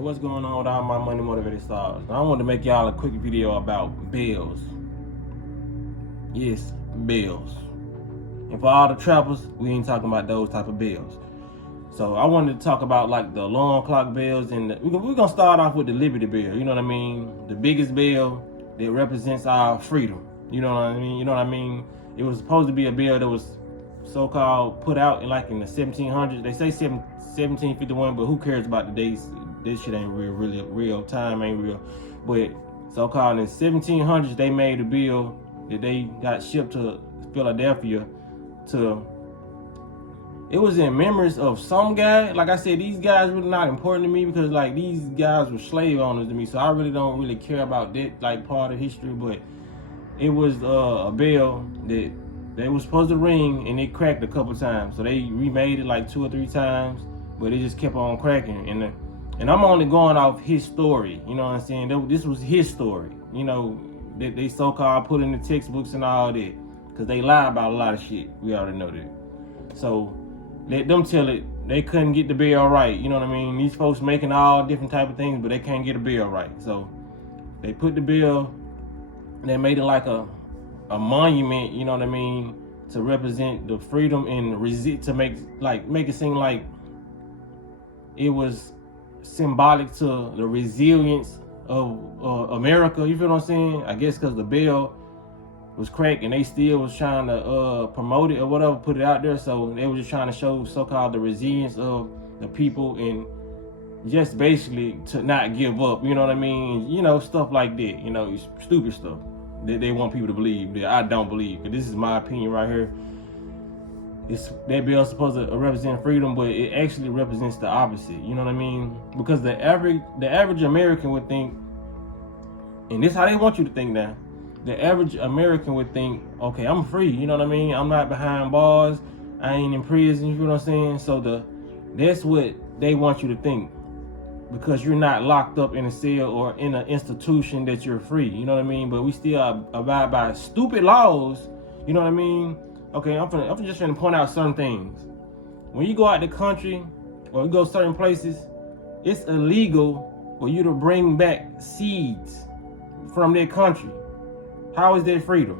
what's going on with all my money motivated stars? I want to make y'all a quick video about bills. Yes, bills. And for all the trappers, we ain't talking about those type of bills. So I wanted to talk about like the alarm clock bills, and we're gonna start off with the Liberty Bill. You know what I mean? The biggest bill that represents our freedom. You know what I mean? You know what I mean? It was supposed to be a bill that was so-called put out in like in the 1700s. They say 1751, but who cares about the dates? This shit ain't real. Time ain't real. But so-called in the 1700s, they made a bill that they got shipped to Philadelphia to. It was in memories of some guy. Like I said, these guys really not important to me because like these guys were slave owners to me. So I really don't really care about that like part of history. But it was a bell that they was supposed to ring, and it cracked a couple times. So they remade it like 2 or 3 times, but it just kept on cracking. And I'm only going off his story. You know what I'm saying? This was his story. You know, that they so-called put in the textbooks and all that, because they lie about a lot of shit. We already know that. So let them tell it. They couldn't get the bill right. You know what I mean? These folks making all different type of things, but they can't get a bill right. So they put the bill, they made it like a monument, you know what I mean, to represent the freedom and to make it seem like it was symbolic to the resilience of America. You feel what I'm saying? I guess because the bill was cracked and they still was trying to promote it or whatever, put it out there. So they were just trying to show so-called the resilience of the people and just basically to not give up. You know what I mean? You know, stuff like that. You know, stupid stuff that they want people to believe that I don't believe. But this is my opinion right here. That bill is supposed to represent freedom, but it actually represents the opposite. You know what I mean? Because the average American would think, and this is how they want you to think now. The average American would think, okay, I'm free. You know what I mean? I'm not behind bars. I ain't in prison. You know what I'm saying? So that's what they want you to think, because you're not locked up in a cell or in an institution that you're free. You know what I mean? But we still abide by stupid laws. You know what I mean? Okay, I'm just trying to point out certain things. When you go out the country or you go certain places, it's illegal for you to bring back seeds from their country. How is that freedom?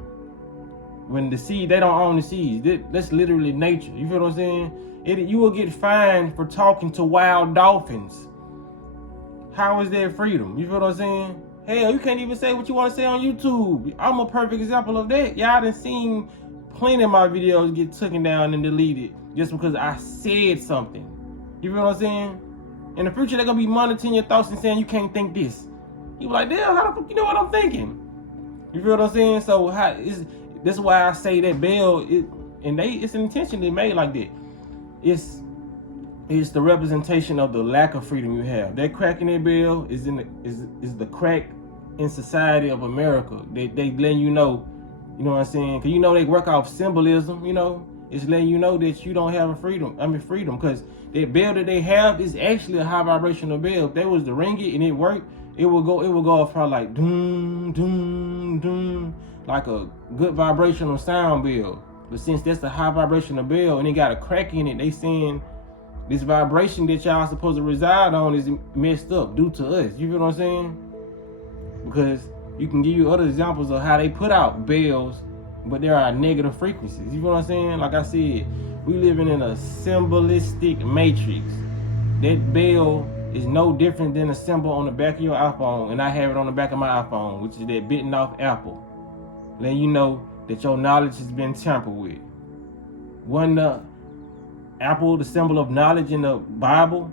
When the seed, they don't own the seeds. That's literally nature. You feel what I'm saying? You will get fined for talking to wild dolphins. How is that freedom? You feel what I'm saying? Hell, you can't even say what you want to say on YouTube. I'm a perfect example of that. Y'all done seen plenty of my videos get taken down and deleted just because I said something. You feel what I'm saying? In the future, they're going to be monitoring your thoughts and saying you can't think this. You be like, damn, how the fuck you know what I'm thinking? You feel what I'm saying? So that's why I say that bill, it's intentionally made like that. It's the representation of the lack of freedom you have. That crack in that bill is the crack in society of America. They letting you know what I'm saying? Because you know they work off symbolism. You know, it's letting you know that you don't have freedom. Because that bell that they have is actually a high vibrational bell. If they was to ring it and it worked, it will go off probably like doom, doom, doom, like a good vibrational sound bell. But since that's the high vibrational bell and it got a crack in it, they saying this vibration that y'all supposed to reside on is messed up due to us. You feel what I'm saying? Because you can give you other examples of how they put out bells, but there are negative frequencies. You feel what I'm saying? Like I said, we living in a symbolistic matrix. That bell is no different than a symbol on the back of your iPhone, and I have it on the back of my iPhone, which is that bitten off apple, letting you know that your knowledge has been tampered with. Wasn't the apple the symbol of knowledge in the Bible?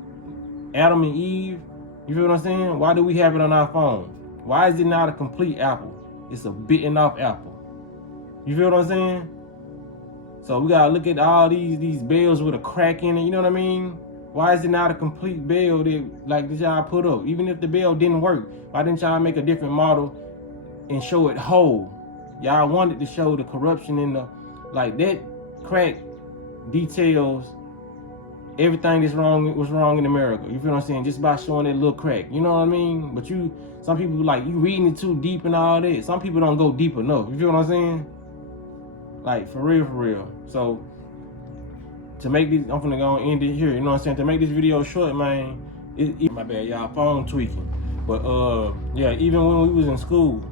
Adam and Eve. You feel what I'm saying? Why do we have it on our phone? Why is it not a complete apple? It's a bitten off apple. You feel what I'm saying? So we gotta look at all these bells with a crack in it. You know what I mean? Why is it not a complete bell that y'all put up? Even if the bell didn't work, why didn't y'all make a different model and show it whole? Y'all wanted to show the corruption in that crack details everything was wrong in America. You feel what I'm saying? Just by showing that little crack. You know what I mean? But some people you reading it too deep and all that. Some people don't go deep enough. You feel what I'm saying? Like for real. So to make this, I'm gonna go and end it here. You know what I'm saying? To make this video short, man, My bad, y'all, phone tweaking. But yeah, even when we was in school,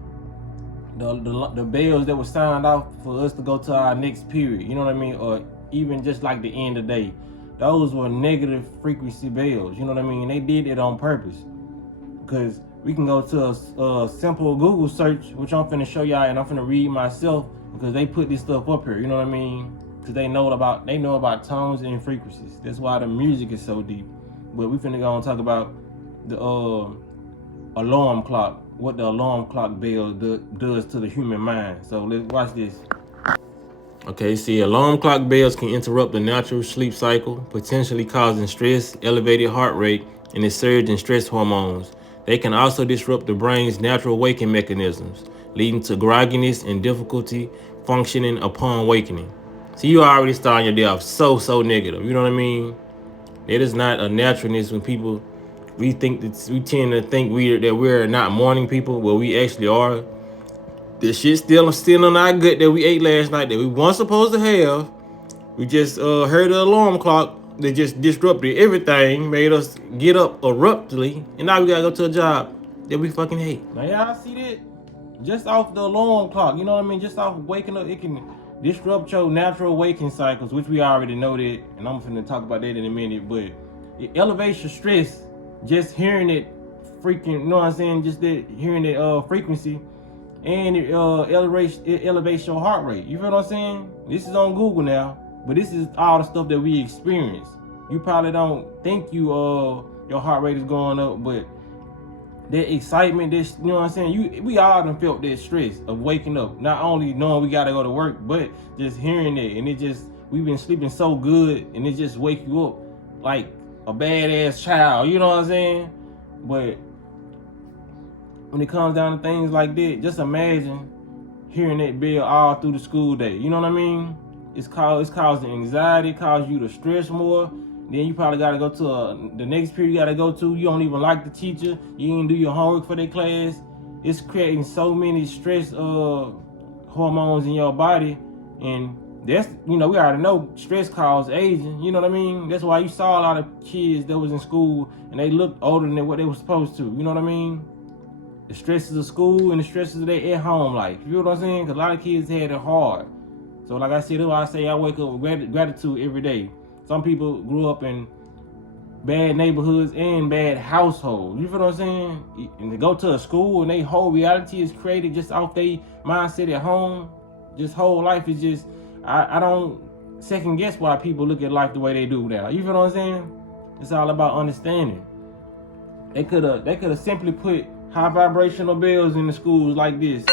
the bells that were signed off for us to go to our next period, you know what I mean? Or even just like the end of the day, those were negative frequency bells, you know what I mean? They did it on purpose. Because we can go to a simple Google search, which I'm finna show y'all, and I'm finna read myself, because they put this stuff up here, you know what I mean? Because they know about tones and frequencies. That's why the music is so deep. But we finna go and talk about the alarm clock, what the alarm clock bell does to the human mind. So let's watch this. Okay, see, alarm clock bells can interrupt the natural sleep cycle, potentially causing stress, elevated heart rate, and a surge in stress hormones. They can also disrupt the brain's natural waking mechanisms, leading to grogginess and difficulty functioning upon awakening. See, you already starting your day off so negative. You know what I mean? It is not a naturalness when people we tend to think that we're not morning people, but we actually are. This shit still on our gut that we ate last night that we weren't supposed to have. We just heard the alarm clock that just disrupted everything, made us get up abruptly, and now we gotta go to a job that we fucking hate. Now y'all see that? Just off the alarm clock, you know what I mean? Just off waking up, it can disrupt your natural waking cycles, which we already know that, and I'm finna talk about that in a minute, but it elevates your stress just hearing it freaking, you know what I'm saying? Just that hearing that frequency, and it elevates your heart rate. You feel what I'm saying? This is on Google now, but this is all the stuff that we experience. You probably don't think your heart rate is going up, but that excitement, this, you know what I'm saying? We all done felt that stress of waking up, not only knowing we gotta go to work, but just hearing it, and we've been sleeping so good, and it just wake you up like a badass child, you know what I'm saying? But when it comes down to things like that, just imagine hearing that bell all through the school day. You know what I mean? It's causing anxiety, cause you to stress more. Then you probably gotta go to the next period you gotta go to. You don't even like the teacher. You didn't do your homework for their class. It's creating so many stress hormones in your body, and that's, you know, we already know stress causes aging. You know what I mean? That's why you saw a lot of kids that was in school and they looked older than what they were supposed to. You know what I mean? The stresses of school and the stresses of their at-home life. You know what I'm saying? Because a lot of kids had it hard. So like I said, that's why I say I wake up with gratitude every day. Some people grew up in bad neighborhoods and bad households. You feel what I'm saying? And to go to a school and their whole reality is created just off their mindset at home. Just whole life is just, I don't second guess why people look at life the way they do now. You feel what I'm saying? It's all about understanding. They could have simply put high vibrational bells in the schools like this.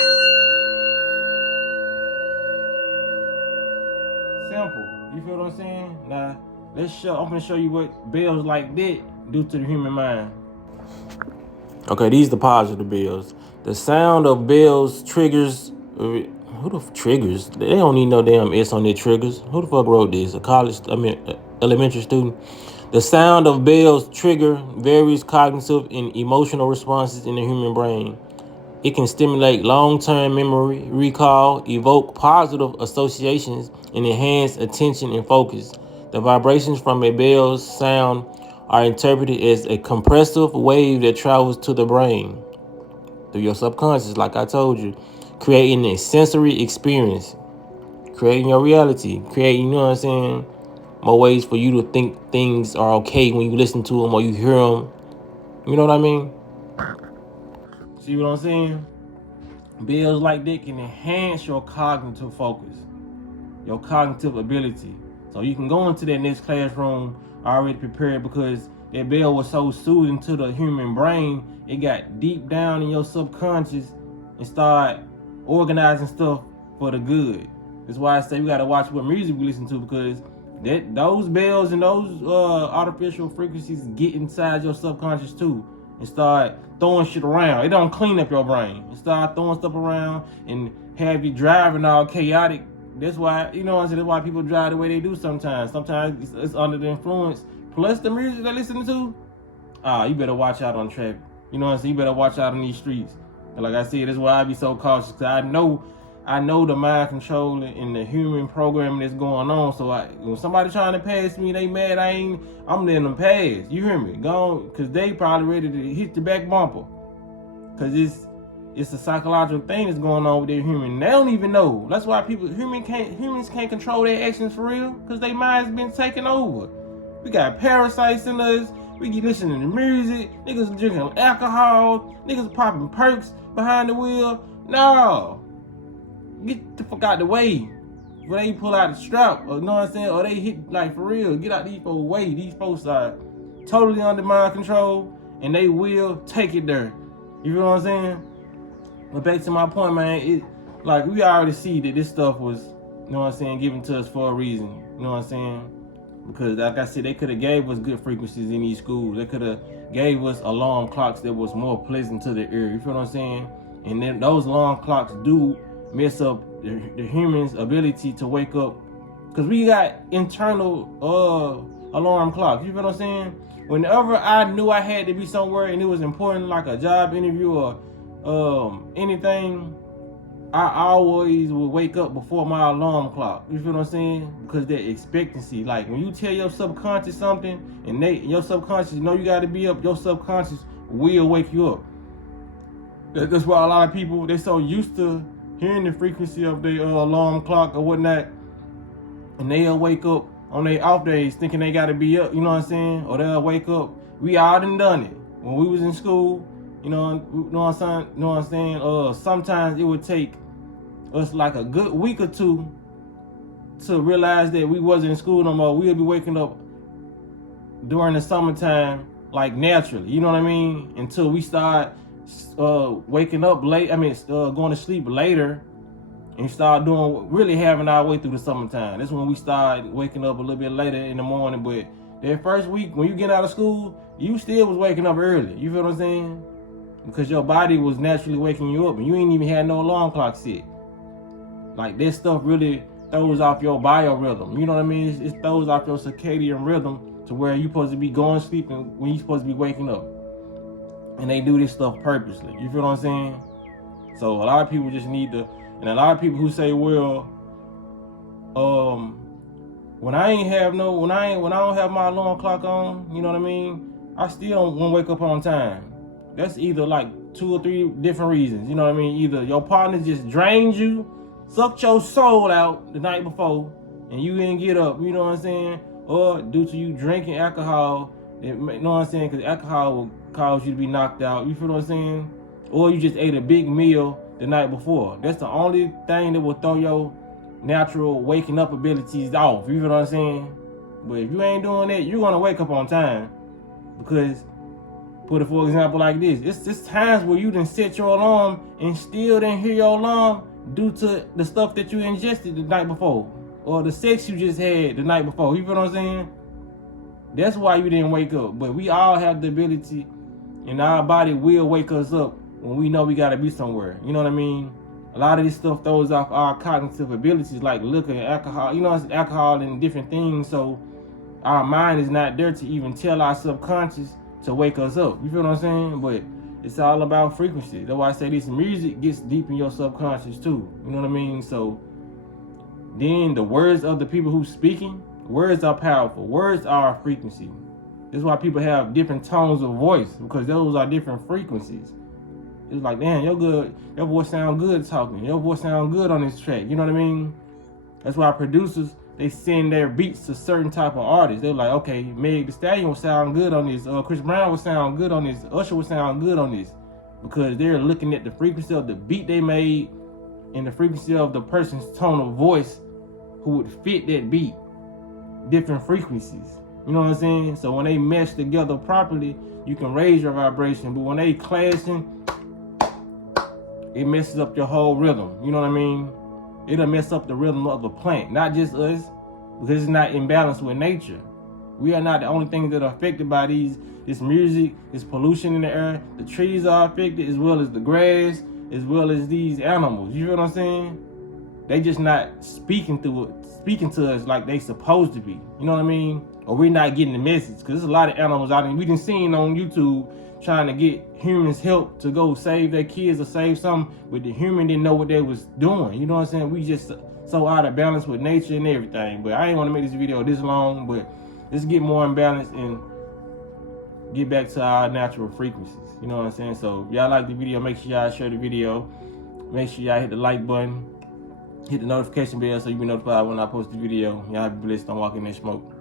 Simple. You feel what I'm saying? Now, I'm gonna show you what bells like that do to the human mind. Okay, these are the positive bells. The sound of bells triggers. Who the triggers? They don't need no damn S on their triggers. Who the fuck wrote this? Elementary student. The sound of bells trigger various cognitive and emotional responses in the human brain. It can stimulate long-term memory, recall, evoke positive associations, and enhance attention and focus. The vibrations from a bell's sound are interpreted as a compressive wave that travels to the brain through your subconscious, like I told you, creating a sensory experience, creating your reality, creating, you know what I'm saying, more ways for you to think things are okay when you listen to them or you hear them. You know what I mean? See what I'm saying? Bells like that can enhance your cognitive focus, your cognitive ability. So you can go into that next classroom already prepared, because that bell was so soothing to the human brain, it got deep down in your subconscious and start organizing stuff for the good. That's why I say we gotta watch what music we listen to, because those bells and those artificial frequencies get inside your subconscious too and start throwing shit around. It don't clean up your brain. It start throwing stuff around and have you driving all chaotic. That's why, you know what I'm saying, that's why people drive the way they do sometimes. Sometimes it's under the influence. Plus the music they're listening to, you better watch out on traffic. You know what I'm saying? You better watch out on these streets. And like I said, that's why I be so cautious, because I know I know the mind control and the human programming that's going on. So when somebody trying to pass me, they mad. I'm letting them pass. You hear me? Go on, cause they probably ready to hit the back bumper. Cause it's a psychological thing that's going on with their human. They don't even know. That's why humans can't control their actions for real. Cause their mind's been taken over. We got parasites in us. We get listening to music. Niggas drinking alcohol. Niggas popping perks behind the wheel. No. Get the fuck out the way. Before they pull out the strap, or you know what I'm saying? Or they hit, like, for real. Get out these folks' way. These folks are totally under mind control, and they will take it there. You feel what I'm saying? But back to my point, man, like, we already see that this stuff was, you know what I'm saying, given to us for a reason. You know what I'm saying? Because, like I said, they could have gave us good frequencies in these schools. They could have gave us alarm clocks that was more pleasant to the ear. You feel what I'm saying? And then those alarm clocks do mess up the human's ability to wake up, because we got internal alarm clocks. You feel what I'm saying? Whenever I knew I had to be somewhere and it was important, like a job interview or anything, I always would wake up before my alarm clock. You feel what I'm saying? Because that expectancy, like when you tell your subconscious something and your subconscious know you got to be up, your subconscious will wake you up. That's why a lot of people, they're so used to hearing the frequency of their alarm clock or whatnot, and they'll wake up on their off days thinking they gotta be up, you know what I'm saying? Or they'll wake up. We all done it. When we was in school, you know what I'm saying? Sometimes it would take us like a good week or two to realize that we wasn't in school no more. We'll be waking up during the summertime, like naturally, you know what I mean? Until we start waking up late, going to sleep later, and start really having our way through the summertime. That's when we start waking up a little bit later in the morning. But that first week, when you get out of school, you still was waking up early. You feel what I'm saying? Because your body was naturally waking you up, and you ain't even had no alarm clock set. Like, this stuff really throws off your biorhythm. You know what I mean? It throws off your circadian rhythm to where you're supposed to be going to sleep and when you're supposed to be waking up. And they do this stuff purposely. You feel what I'm saying? So a lot of people just need to, and a lot of people who say, well, when I don't have my alarm clock on, you know what I mean, I still don't want to wake up on time. That's either like 2 or 3 different reasons. You know what I mean? Either your partner just drained you, sucked your soul out the night before, and you didn't get up, you know what I'm saying? Or due to you drinking alcohol, you know what I'm saying? Because alcohol will cause you to be knocked out. You feel what I'm saying? Or you just ate a big meal the night before. That's the only thing that will throw your natural waking up abilities off. You feel what I'm saying? But if you ain't doing that, you're gonna wake up on time. Because, put it for example like this, it's times where you done set your alarm and still didn't hear your alarm due to the stuff that you ingested the night before, or the sex you just had the night before. You feel what I'm saying? That's why you didn't wake up. But we all have the ability, and our body will wake us up when we know we gotta be somewhere. You know what I mean? A lot of this stuff throws off our cognitive abilities, like liquor and alcohol. You know, it's alcohol and different things. So our mind is not there to even tell our subconscious to wake us up. You feel what I'm saying? But it's all about frequency. That's why I say this music gets deep in your subconscious too. You know what I mean? So then the words of the people who's speaking, words are powerful. Words are a frequency. That's why people have different tones of voice, because those are different frequencies. It's like, damn, your voice sound good talking. Your voice sound good on this track. You know what I mean? That's why producers, they send their beats to certain type of artists. They're like, okay, Meg Thee Stallion will sound good on this. Chris Brown will sound good on this. Usher will sound good on this. Because they're looking at the frequency of the beat they made and the frequency of the person's tone of voice who would fit that beat. Different frequencies. You know what I'm saying? So when they mesh together properly, you can raise your vibration. But when they clashing, it messes up your whole rhythm. You know what I mean? It'll mess up the rhythm of a plant, not just us, because it's not in balance with nature. We are not the only things that are affected by this music, this pollution in the air. The trees are affected, as well as the grass, as well as these animals. You feel what I'm saying? They just not speaking to us like they supposed to be. You know what I mean? Or we're not getting the message, because there's a lot of animals out there we done seen on YouTube trying to get humans help to go save their kids or save something, but the human didn't know what they was doing. You know what I'm saying? We just so out of balance with nature and everything. But I ain't want to make this video this long, but let's get more in balance and get back to our natural frequencies. You know what I'm saying? So if y'all like the video, make sure y'all share the video. Make sure y'all hit the like button, hit the notification bell so you be notified when I post the video. Y'all be blessed. Don't walk in that smoke.